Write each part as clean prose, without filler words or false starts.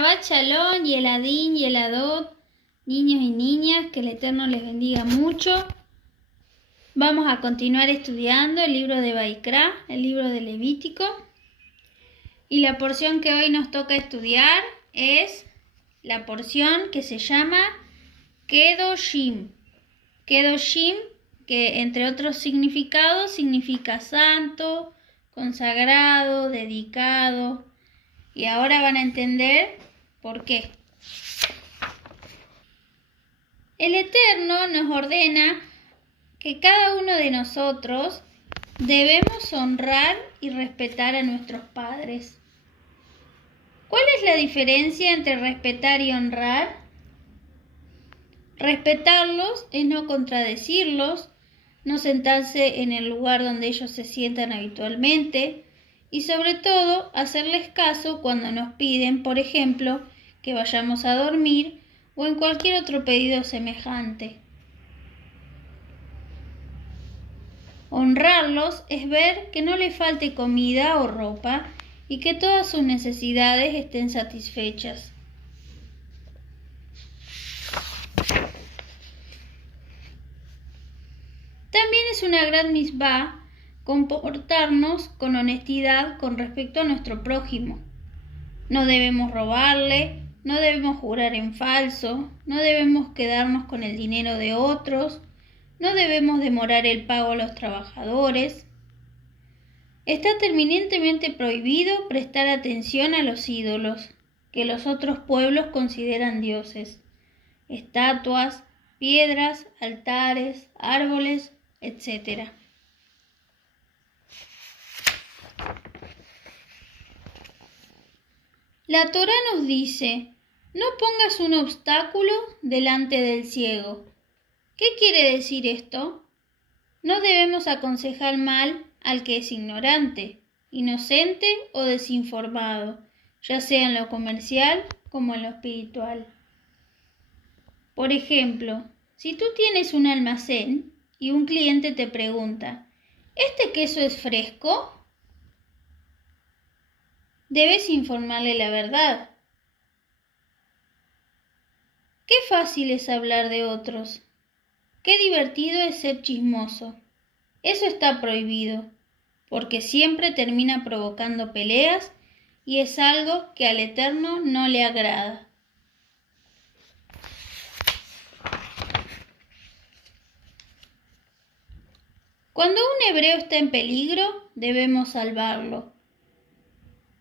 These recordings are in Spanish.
Shabbat Shalom, Yeladín, Yeladot, niños y niñas, que el Eterno les bendiga mucho. Vamos a continuar estudiando el libro de Vaikra, el libro de Levítico. Y la porción que hoy nos toca estudiar es la porción que se llama Kedoshim. Kedoshim, que entre otros significados significa santo, consagrado, dedicado. Y ahora van a entender por qué. El Eterno nos ordena que cada uno de nosotros debemos honrar y respetar a nuestros padres. ¿Cuál es la diferencia entre respetar y honrar? Respetarlos es no contradecirlos, no sentarse en el lugar donde ellos se sientan habitualmente y sobre todo hacerles caso cuando nos piden, por ejemplo, que vayamos a dormir o en cualquier otro pedido semejante. Honrarlos es ver que no les falte comida o ropa y que todas sus necesidades estén satisfechas. También es una gran misbá comportarnos con honestidad con respecto a nuestro prójimo. No debemos robarle, no debemos jurar en falso, no debemos quedarnos con el dinero de otros, no debemos demorar el pago a los trabajadores. Está terminantemente prohibido prestar atención a los ídolos que los otros pueblos consideran dioses, estatuas, piedras, altares, árboles, etc. La Torá nos dice, no pongas un obstáculo delante del ciego. ¿Qué quiere decir esto? No debemos aconsejar mal al que es ignorante, inocente o desinformado, ya sea en lo comercial como en lo espiritual. Por ejemplo, si tú tienes un almacén y un cliente te pregunta, ¿este queso es fresco? Debes informarle la verdad. Qué fácil es hablar de otros. Qué divertido es ser chismoso. Eso está prohibido, porque siempre termina provocando peleas y es algo que al Eterno no le agrada. Cuando un hebreo está en peligro, debemos salvarlo.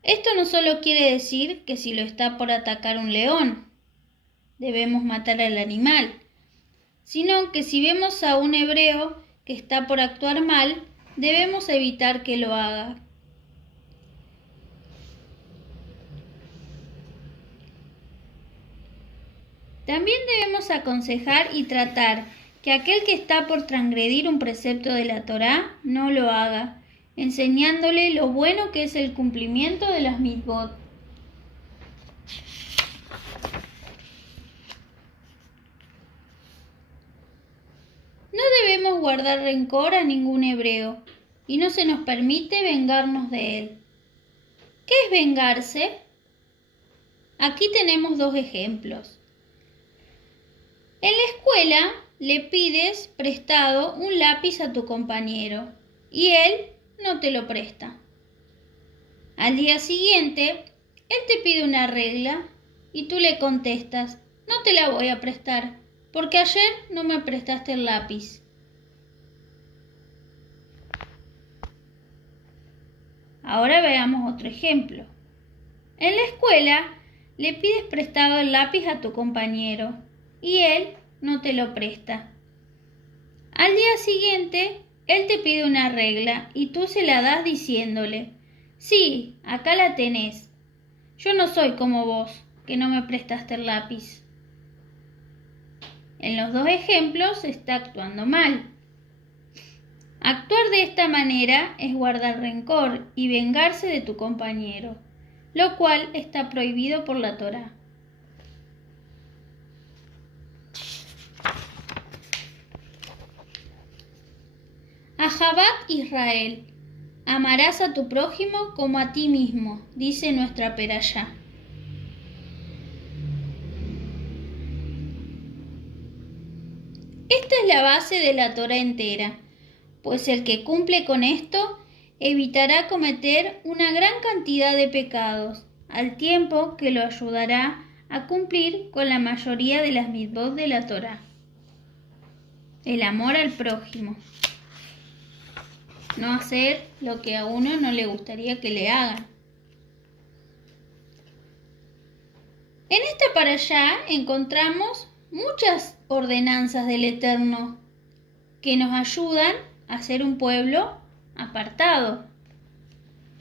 Esto no solo quiere decir que si lo está por atacar un león, debemos matar al animal, sino que si vemos a un hebreo que está por actuar mal, debemos evitar que lo haga. También debemos aconsejar y tratar que aquel que está por transgredir un precepto de la Torá no lo haga, enseñándole lo bueno que es el cumplimiento de las mitzvot. No debemos guardar rencor a ningún hebreo y no se nos permite vengarnos de él. ¿Qué es vengarse? Aquí tenemos dos ejemplos. En la escuela le pides prestado un lápiz a tu compañero y él no te lo presta. Al día siguiente, él te pide una regla y tú le contestas, no te la voy a prestar, porque ayer no me prestaste el lápiz. Ahora veamos otro ejemplo. En la escuela le pides prestado el lápiz a tu compañero y él no te lo presta. Al día siguiente, él te pide una regla y tú se la das diciéndole, sí, acá la tenés. Yo no soy como vos, que no me prestaste el lápiz. En los dos ejemplos está actuando mal. Actuar de esta manera es guardar rencor y vengarse de tu compañero, lo cual está prohibido por la Torá. Ahabat Israel, amarás a tu prójimo como a ti mismo, dice nuestra perashá. la base de la Torá entera, pues el que cumple con esto evitará cometer una gran cantidad de pecados, al tiempo que lo ayudará a cumplir con la mayoría de las mitzvot de la Torá. El amor al prójimo. No hacer lo que a uno no le gustaría que le hagan. En esta parashá encontramos muchas ordenanzas del Eterno que nos ayudan a ser un pueblo apartado.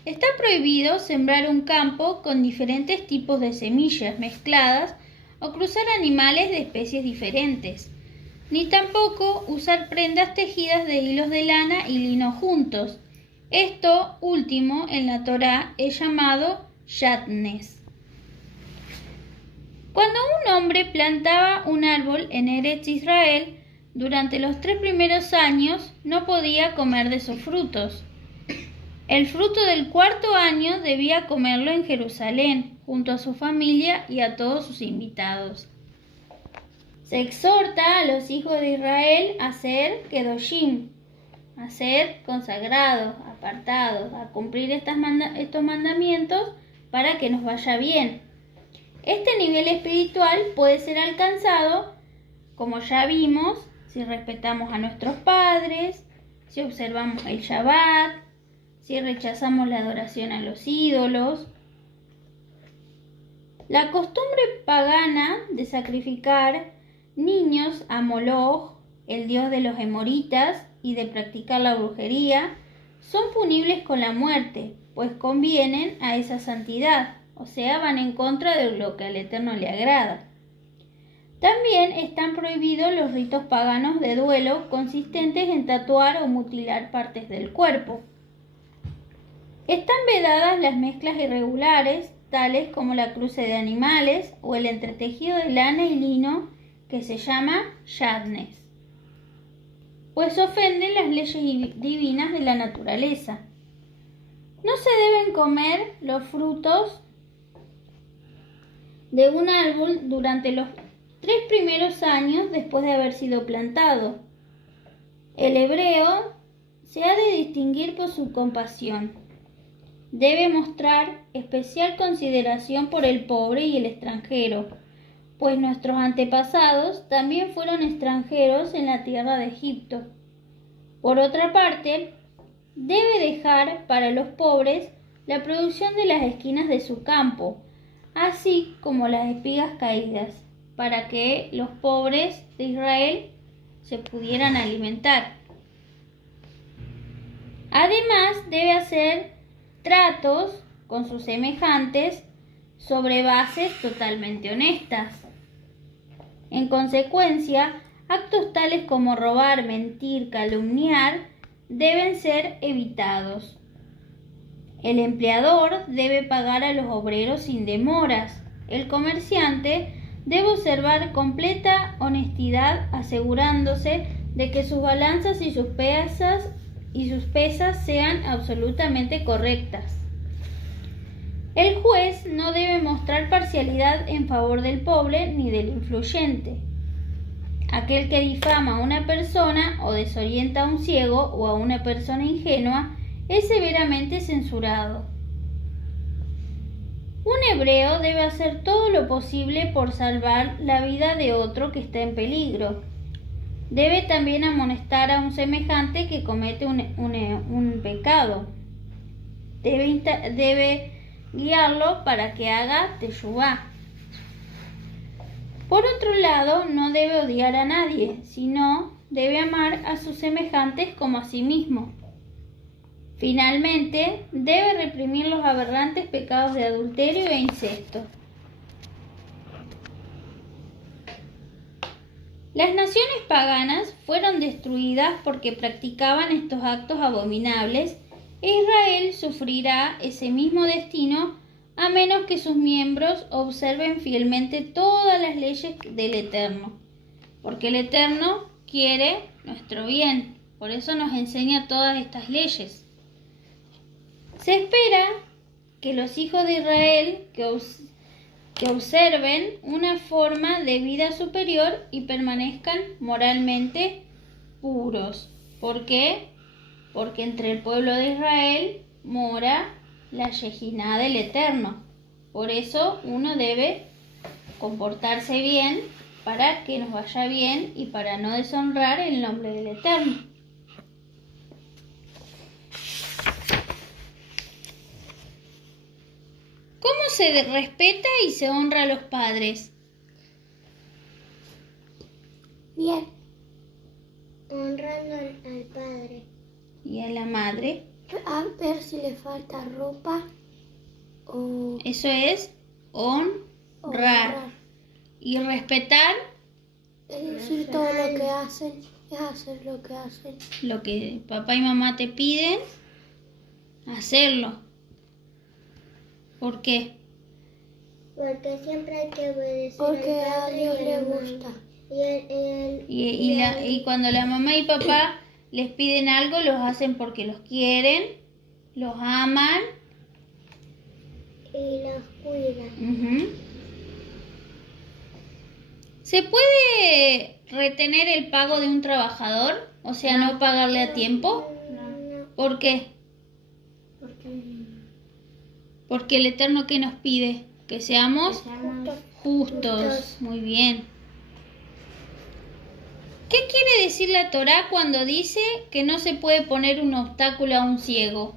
Está prohibido sembrar un campo con diferentes tipos de semillas mezcladas o cruzar animales de especies diferentes, ni tampoco usar prendas tejidas de hilos de lana y lino juntos. Esto último en la Torá es llamado shatnes. Cuando un hombre plantaba un árbol en Eretz Israel, durante los 3 primeros años no podía comer de sus frutos. El fruto del 4.º año debía comerlo en Jerusalén, junto a su familia y a todos sus invitados. Se exhorta a los hijos de Israel a ser kedoshim, a ser consagrados, apartados, a cumplir estos mandamientos para que nos vaya bien. Este nivel espiritual puede ser alcanzado, como ya vimos, si respetamos a nuestros padres, si observamos el Shabbat, si rechazamos la adoración a los ídolos. La costumbre pagana de sacrificar niños a Moloch, el dios de los emoritas, y de practicar la brujería, son punibles con la muerte, pues convienen a esa santidad, o sea, van en contra de lo que al Eterno le agrada. También están prohibidos los ritos paganos de duelo consistentes en tatuar o mutilar partes del cuerpo. Están vedadas las mezclas irregulares, tales como la cruce de animales o el entretejido de lana y lino, que se llama shatnes, pues ofenden las leyes divinas de la naturaleza. No se deben comer los frutos de un árbol durante los 3 primeros años después de haber sido plantado. El hebreo se ha de distinguir por su compasión. Debe mostrar especial consideración por el pobre y el extranjero, pues nuestros antepasados también fueron extranjeros en la tierra de Egipto. Por otra parte, debe dejar para los pobres la producción de las esquinas de su campo, así como las espigas caídas, para que los pobres de Israel se pudieran alimentar. Además, debe hacer tratos con sus semejantes sobre bases totalmente honestas. En consecuencia, actos tales como robar, mentir, calumniar, deben ser evitados. El empleador debe pagar a los obreros sin demoras. El comerciante debe observar completa honestidad, asegurándose de que sus balanzas y sus pesas sean absolutamente correctas. El juez no debe mostrar parcialidad en favor del pobre ni del influyente. Aquel que difama a una persona o desorienta a un ciego o a una persona ingenua es severamente censurado. Un hebreo debe hacer todo lo posible por salvar la vida de otro que está en peligro. Debe también amonestar a un semejante que comete un pecado. Debe guiarlo para que haga teshuvá. Por otro lado, no debe odiar a nadie, sino debe amar a sus semejantes como a sí mismo. Finalmente, debe reprimir los aberrantes pecados de adulterio e incesto. Las naciones paganas fueron destruidas porque practicaban estos actos abominables, e Israel sufrirá ese mismo destino a menos que sus miembros observen fielmente todas las leyes del Eterno, porque el Eterno quiere nuestro bien, por eso nos enseña todas estas leyes. Se espera que los hijos de Israel que observen una forma de vida superior y permanezcan moralmente puros. ¿Por qué? Porque entre el pueblo de Israel mora la Shejinah del Eterno. Por eso uno debe comportarse bien para que nos vaya bien y para no deshonrar el nombre del Eterno. ¿Cómo se respeta y se honra a los padres? Bien. Honrando al padre. ¿Y a la madre? A ver si le falta ropa o Eso es honrar. Y respetar es decir, todo lo que hacen, es hacer lo que hacen. lo que papá y mamá te piden, hacerlo. ¿Por qué? Porque siempre hay que obedecer. Porque al a padre Dios y le a la madre. gusta. Y cuando la mamá y papá les piden algo, los hacen porque los quieren, los aman. Y los cuidan. Ujú. ¿Se puede retener el pago de un trabajador? O sea, no pagarle a tiempo. No. ¿Por qué? Porque el Eterno, ¿qué nos pide? Que seamos justos. Muy bien. ¿Qué quiere decir la Torá cuando dice que no se puede poner un obstáculo a un ciego?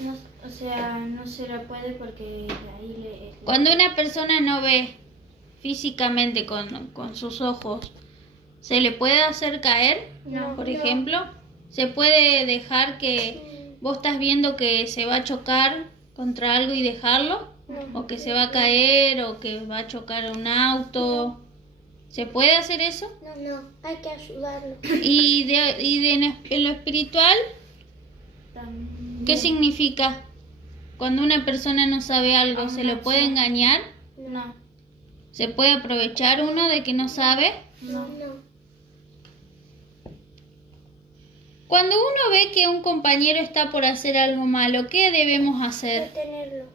No, o sea, no se la puede porque ahí le... Cuando una persona no ve físicamente con sus ojos, ¿se le puede hacer caer? No. Por ejemplo, ¿se puede dejar que vos estás viendo que se va a chocar contra algo y dejarlo? ¿O que se va a caer o que va a chocar un auto? ¿Se puede hacer eso? No, hay que ayudarlo. ¿Y en lo espiritual, qué significa? Cuando una persona no sabe algo, ¿se le puede engañar? No. ¿Se puede aprovechar uno de que no sabe? No. Cuando uno ve que un compañero está por hacer algo malo, ¿qué debemos hacer? Detenerlo.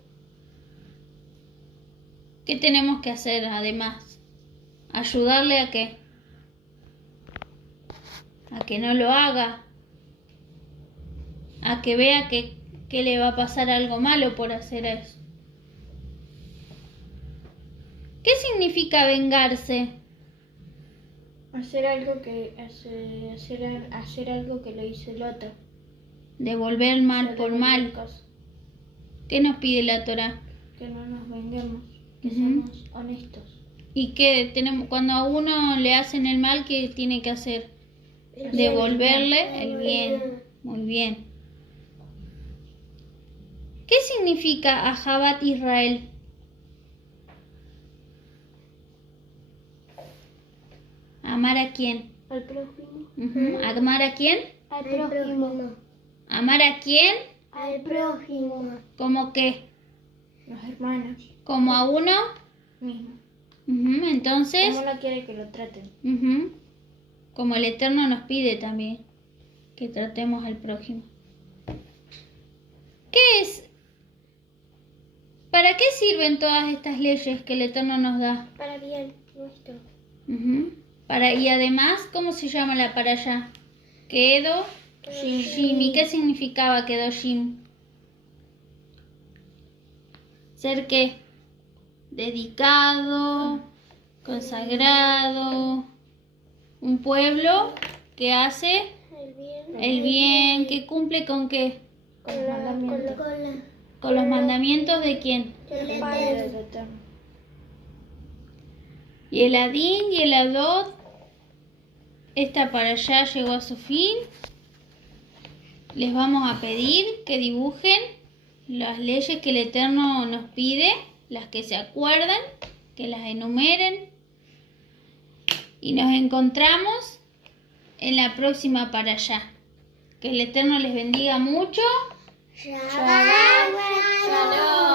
¿Qué tenemos que hacer además? ¿Ayudarle a qué? A que no lo haga. A que vea que le va a pasar algo malo por hacer eso. ¿Qué significa vengarse? Hacer algo que hacer algo que lo hizo el otro. Devolver mal por Devolver mal. cosas. ¿Qué nos pide la Torá? Que no nos venguemos, que Ujú. seamos honestos. ¿Y qué tenemos cuando a uno le hacen el mal, qué tiene que hacer? Devolverle el bien. Muy bien. ¿Qué significa Ahabat Israel? ¿Amar a quién? Al prójimo. Ujú. ¿Amar a quién? Al Al prójimo. prójimo. ¿Amar a quién? Al prójimo. ¿Cómo qué? Los hermanos ¿Como a uno? mismos. Ujú. Entonces, Como uno quiere que lo traten. ujú, como el Eterno nos pide también que tratemos al prójimo. ¿Qué es? ¿Para qué sirven todas estas leyes que el Eterno nos da? Para bien nuestro. Ujú. Y además, ¿cómo se llama la para allá? Kedoshim. ¿Y qué significaba Kedoshim? Ser qué? Dedicado, consagrado, un pueblo que hace el bien, que cumple con qué? Con los mandamientos. Con los mandamientos de quién. Del Eterno. Y el Adín y el Adot, esta para allá llegó a su fin. Les vamos a pedir que dibujen las leyes que el Eterno nos pide, las que se acuerdan, que las enumeren. Y nos encontramos en la próxima para allá. Que el Eterno les bendiga mucho. Shabbat Shalom.